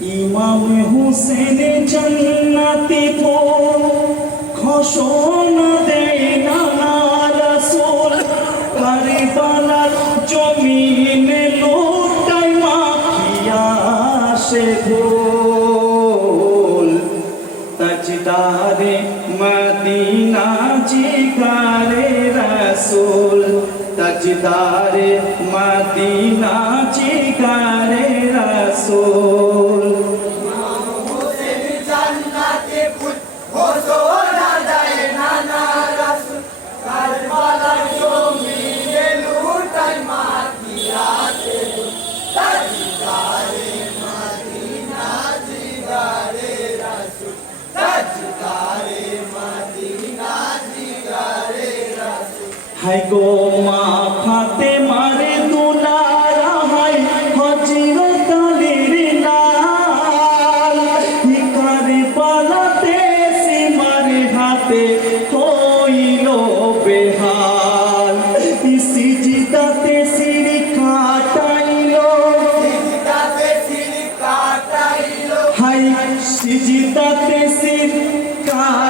ইমাম হুসেন জান্নাতি ফুল ঘোষণা দেয় নানা রাসূল। কারবালার জমিনে লোটায় মাখিয়া সে ধুল তাজদারে মদিনা জিগারে রাসূল, তাজদারে হাই গো মা ফাতে মারে দুলারা হাই হজরত আলীর লাল। হিকারে পালাতে সীমারে হাতে হইল বেহাল। সিজিদাতে সির কাটাইল। হাই সিজিদাতে সির কাটাইল।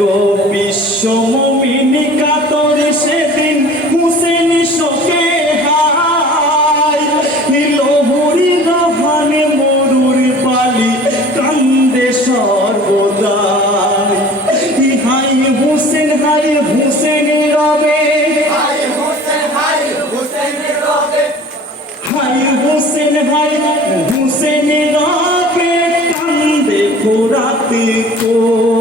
গো বিশ্ব মমিনী কাতরে সেদিন হুসেন শোকে হাই লোহরি রহানে মরুর বালি কান্দে সর্বদাই। হাই হুসেন হাই হুসেন রবে। হাই হুসেন হাই হুসেন রবে। কান্দে খোরাতে কোল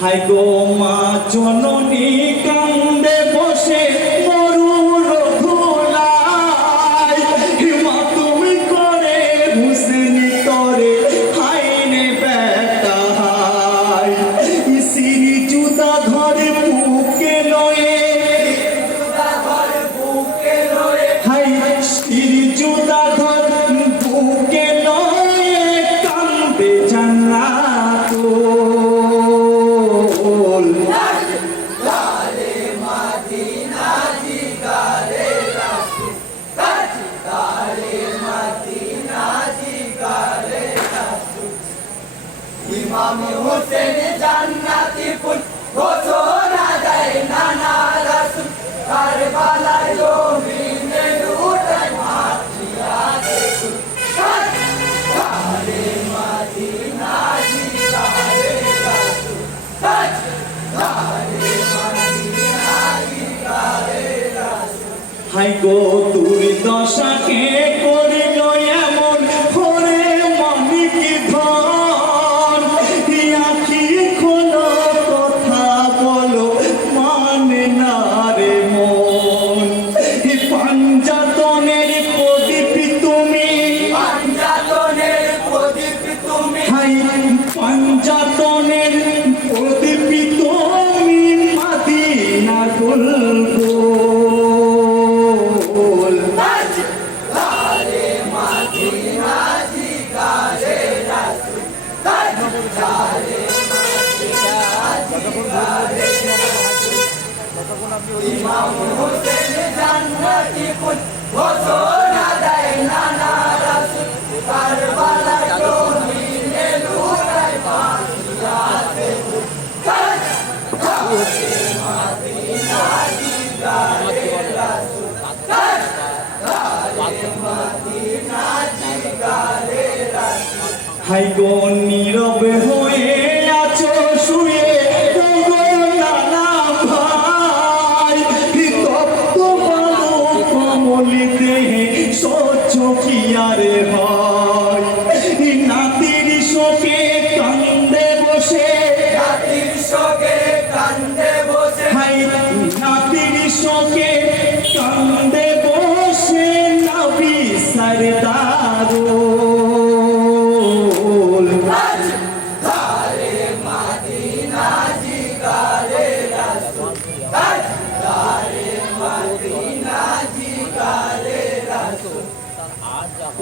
হাই গো মা জননী কান্দে হাই তুই দশাকে করিল এমন হরে মানিক ধন? আখি খোলো কথা বলো মানে না ফুল ঘোষণা দেয় নানা রাসুল। কারবালার জমিনে লুটায় রাসুল হাই গো নীরব হয়ে Павлік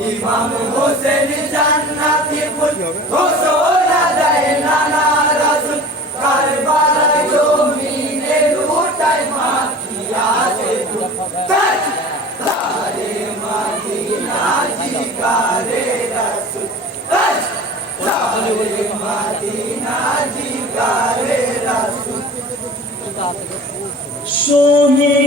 ইমাম হোসেন জান্নাতি ফুল, ঘোষণা দেয় নানা রাসূল কারবালার জমিনে লুটায় মাটিয়া দেখুন কারে মদিনা জিকারে রাসূল। কারে মদিনা জিকারে রাসূল। শহীদ